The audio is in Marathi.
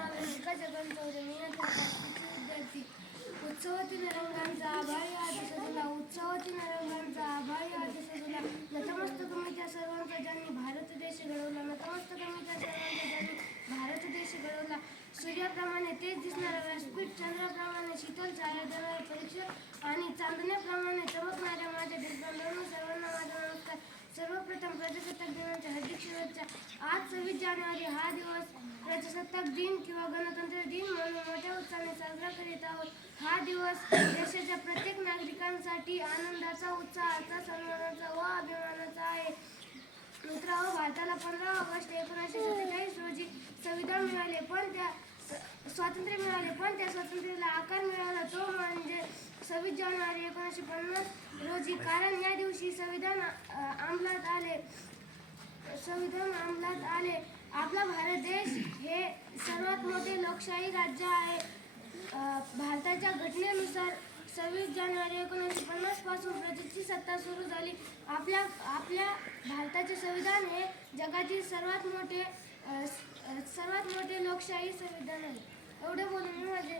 नाव रेणुका जगन मी विद्यार्थी उत्सवातील रंगांचा आभाळी आदेश तुला उत्सवातील रंगांचा आभाळी आदेश तुला नतमस्तक मी त्या सर्वांचा ज्यांनी भारत देश घडवला नतमस्तक मी त्या सर्वांचा ज्यांनी भारत देश घडवला सूर्याप्रमाणे तेच दिसणारा व्यासपीठ चंद्राप्रमाणे शीतल छाया देणारे परीक्षक आणि चांदण्याप्रमाणे चमकणाऱ्या माझ्या देशबांधवांनो सर्वांना माझा नमस्कार. सर्वप्रथम प्रजासत्ताक दिनाच्या हार्दिक शुभेच्छा. आज सव्वीस जानेवारी हा दिवस प्रजासत्ताक दिन किंवा गणतंत्र दिन म्हणून मोठ्या उत्साहाने साजरा करीत आहोत. हा दिवस देशाच्या प्रत्येक नागरिकांसाठी आनंदाचा उत्साहाचा सन्मानाचा व अभिमानाचा आहे. मित्रांनो भारताला पंधरा ऑगस्ट एकोणीसशे सत्तेचाळीस रोजी संविधान मिळाले पण त्या स्वातंत्र्य मिळाले पण त्या स्वातंत्र्याला आकार मिळाला. तो म्हणजे सव्वीस जानेवारी एकोणीसशे पन्नास रोजी कारण या दिवशी संविधान अंमलात आले. संविधान अंमलात आले आपला भारत देश हे सर्वात मोठे लोकशाही राज्य आहे. भारताच्या घटनेनुसार सव्वीस जानेवारी एकोणीसशे पन्नासपासून प्रजेची सत्ता सुरू झाली. आपल्या आपल्या भारताचे संविधान हे जगातील सर्वात मोठे सर्वात मोठे लोकशाही संविधान आहे. एवढे बोलून मी माझे